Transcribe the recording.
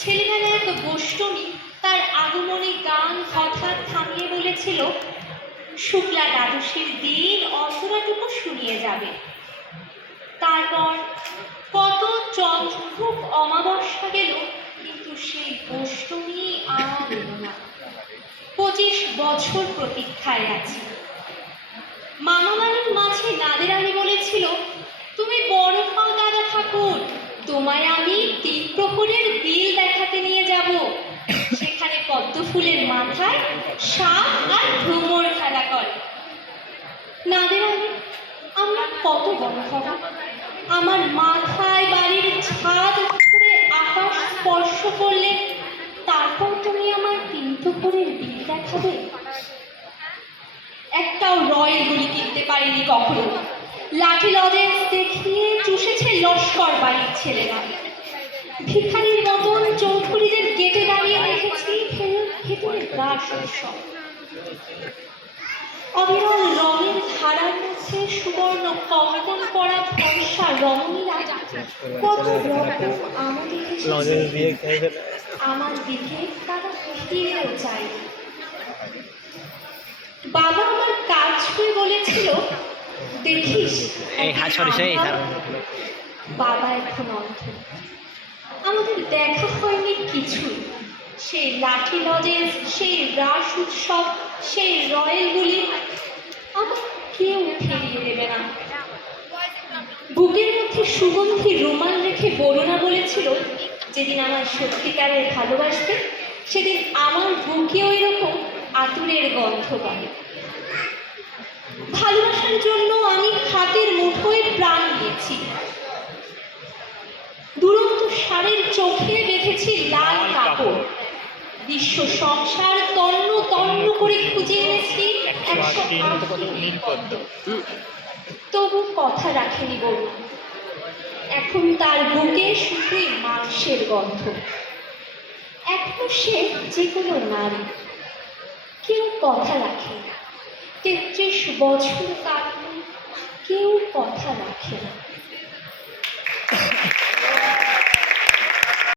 ছেলেবেলা এত গোষ্ঠমি তার আগমনে গান হঠাৎ থামিয়ে বলেছিল, শুক্লা দ্বাদশীর দিন অন্তরাটুকু শুনিয়ে যাবে। তারপর কত চন্দ্রভূপ অমাবস্যা গেল, কিন্তু সেই গোষ্ঠমি আর এলো না। পঁচিশ বছর প্রতীক্ষায় আছি। মামাবাড়ির মাঝে নাদের আলী বলেছিল তুমি বড় হও দাদা ঠাকুর তোমায় আমি তিন প্রহরের বিল দেখাতে নিয়ে যাব। সেখানে পদ্ম ফুলের মাথায় সাপ আর ভ্রমর খেলা করে। আলী আমরা কত বড় হব? আমার মাথায় বাড়ির ছাদ করে আকাশ স্পর্শ করলে তারপর তুমি আমার তিন প্রহরের বিল দেখাবে? একটাও রয়েল গুলি কিনতে পারিনি কখনো। লাঠি লজেন্স দেখিয়ে চুষেছে লস্কর বাড়ির ছেলেরা। ভিখারির মতন চৌধুরীদের গেটে দাঁড়িয়ে দেখেছি ভেতরে উৎসব অবিরল রঙের ধারার মধ্যে সুবর্ণ কঙ্কন করা ফর্সা রমণীরা কত রকম আমাদের আমার দিকে তারা ফিরেও চায়নি বাবা আমার কাজ ছুঁয়ে বলেছিল দেখিস এই হাত সরিস এই বাবা এখন অন্ধ। আমাদের দেখা হয়নি কিছুই। সেই লাঠি লজেন্স সেই রাস উৎসব সেই রয়েলগুলি আমার কেউ ফিরিয়ে দেবে না। বুকের মধ্যে সুগন্ধি রুমাল রেখে বরুণা বলেছিল যেদিন আমার সত্যিকারের ভালোবাসবে সেদিন আমার বুকে ওই রকম আতুরের গন্ধ পাবে। ভালোবাসার জন্য হাতের মুঠোয় প্রাণ দিয়েছি দুরন্ত সারের চোখে বেঁধেছি লাল কাপড়। বিশ্ব সংসার তন্ন তন্ন করে খুঁজে এনেছি। তবু কথা রাখেনি বলুন এখন তার বুকে শুধুই মাংসের গন্ধ। এখন সে যে কোনো নারী। কেউ কথা রাখে তেত্রিশ বছর কাটলে কেউ কথা রাখে না।